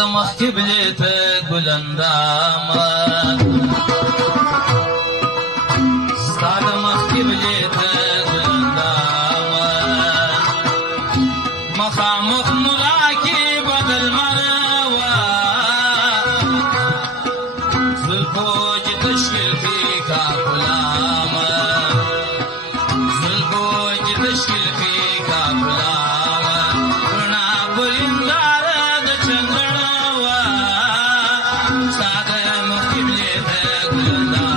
مخ قبلي تقول اندامه ستاد مخ قبلي تقول اندامه مخامخ ملاكي بدل مروه زلفوج تشكل فيك اقلامه زلفوج تشكل فيك اقلامه رنا برندار دچندوا ساده مخبلي تقلام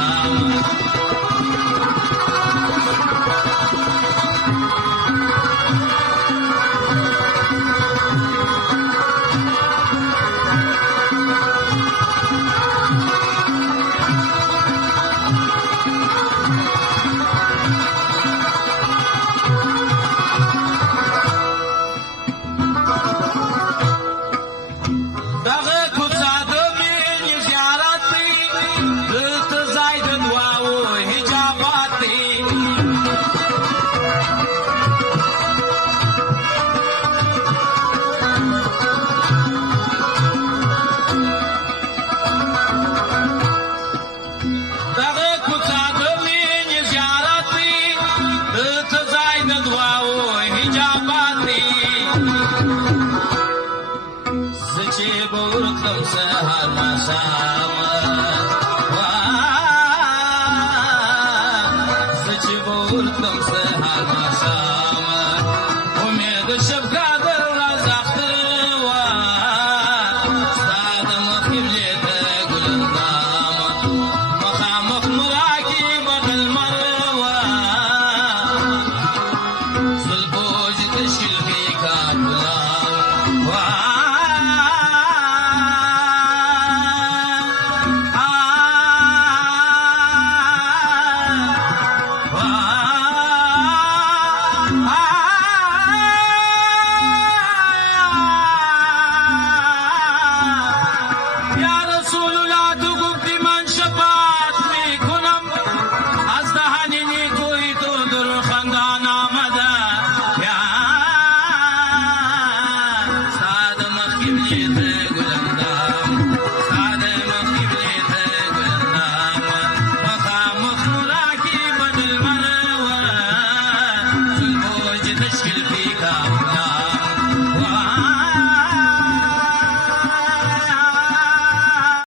بوركم سهر مسامة سچ بوركم سهر مسامة امید شب